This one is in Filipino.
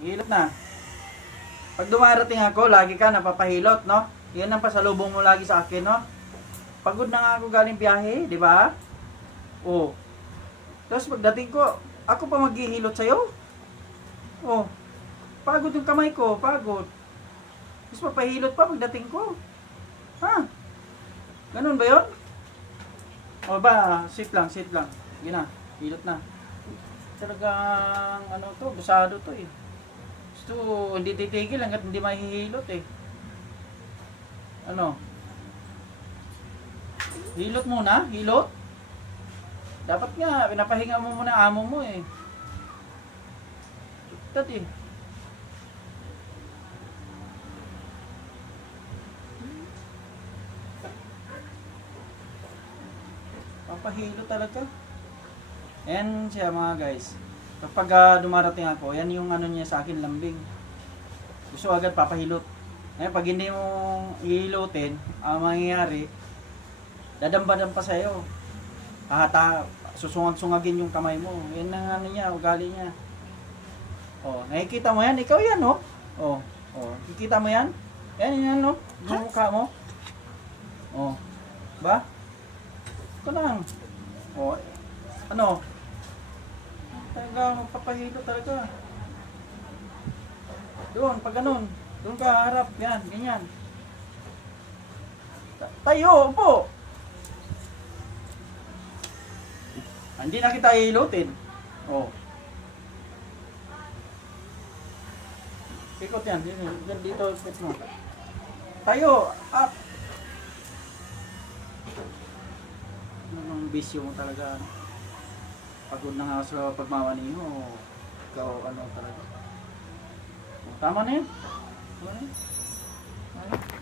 Hilot na. Pag dumarating ako, lagi ka napapahilot, no? Yan ang pasalubong mo lagi sa akin, no? Pagod na nga ako galing biyahe, di ba? Oh. Tapos pagdating ko, ako pa maghihilot sa'yo. Oh. Pagod yung kamay ko, pagod. Tapos papahilot pa pagdating ko. Ha? Ganun ba yun? O ba, sit lang, sit lang. Sige na, hilot na. Talagang, ano to, busado to eh. Gusto, hindi titigil hanggat hindi mahihilot eh. Ano? Hilot muna, hilot. Dapat nga, pinapahinga mo muna amo mo eh. Dati. Papahilo talaga. Yan siya mga guys. Kapag dumarating ako, yan yung ano niya sa akin, lambing. Gusto agad papahilot. Ngayon pag hindi mo hihilutin, ang mangyayari, dadamba-damba pa sa'yo. Susungag-sungagin yung kamay mo. Yan ang ano niya, ugali niya. Oh, nakikita mo yan? Ikaw yan, oh. Oh, oh. Nakikita mo yan? Yan, yan, no? Yung mukha mo. Oh. Ba? Ito lang. Oh. Ano? Talaga, magpapahilo talaga. Doon, pag ganun. Doon ka harap. Yan, ganyan. Tayo, upo. Hindi na kita hihilutin. Oh. Ikot yan. Dito, ikot mo. Tayo, up. Anong bisyo mo talaga. Pagod na nga ako sa pagmamani mo. Ikaw, ano talaga. Tama na yun. Tama na yun.